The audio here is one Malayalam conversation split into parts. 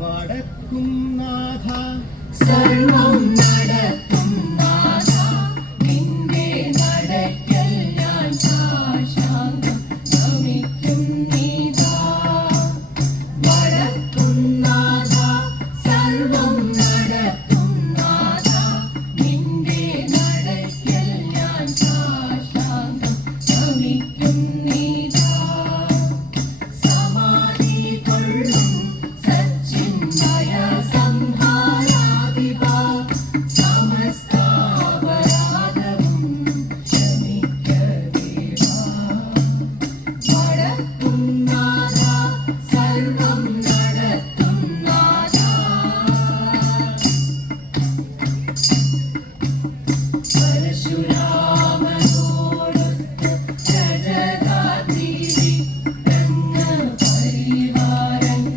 വടക്കും നാഥ സർവം നടത്തും നാഥ നിന്റെ നടക്കൽ ഞാൻ സാശാന്തം നമിക്കും നീതാ. വടക്കും നാഥ സർവം നടത്തും നാഥ നിന്റെ നടക്കൽ ഞാൻ സാശാന്തം നമിക്കും നീതാ. സമാധി കൊള്ളും സച്ചിന്മയ സംഹാരാധിപ സമസ്താപരാധവും ക്ഷമിക്കദേവാ. വടക്കും നാഥ സർവം നടത്തും നാഥ. പരശുരാമനോടൊത്ത് രജതാതിരി തന്ന പരിവാരങ്ങളോടിന്ന്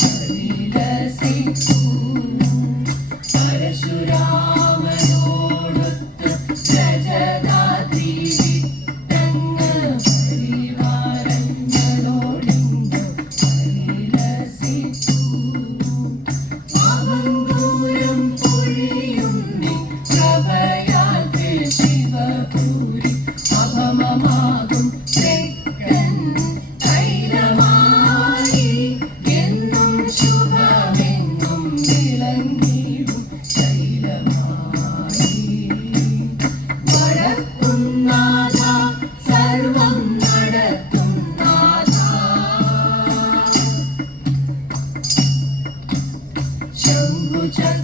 പരിലസിക്കൂ. പരശുരാമനോടൊത്ത് രജതാതിരി തന്ന പരിവാരങ്ങളോടിന്ന് പരിലസിക്കൂ. അവന്തൂരം പൊഴിയും നീ പ്രഭയാൽ ശിവപൂരി അഭമമാകും തെക്കൻ തൈലമായി എന്നും ശുഭമെന്നും വിളങ്ങിടും ശൈലമായി. വടക്കും നാഥ സർവം നടത്തും നാഥ. ശംഖുചക്ര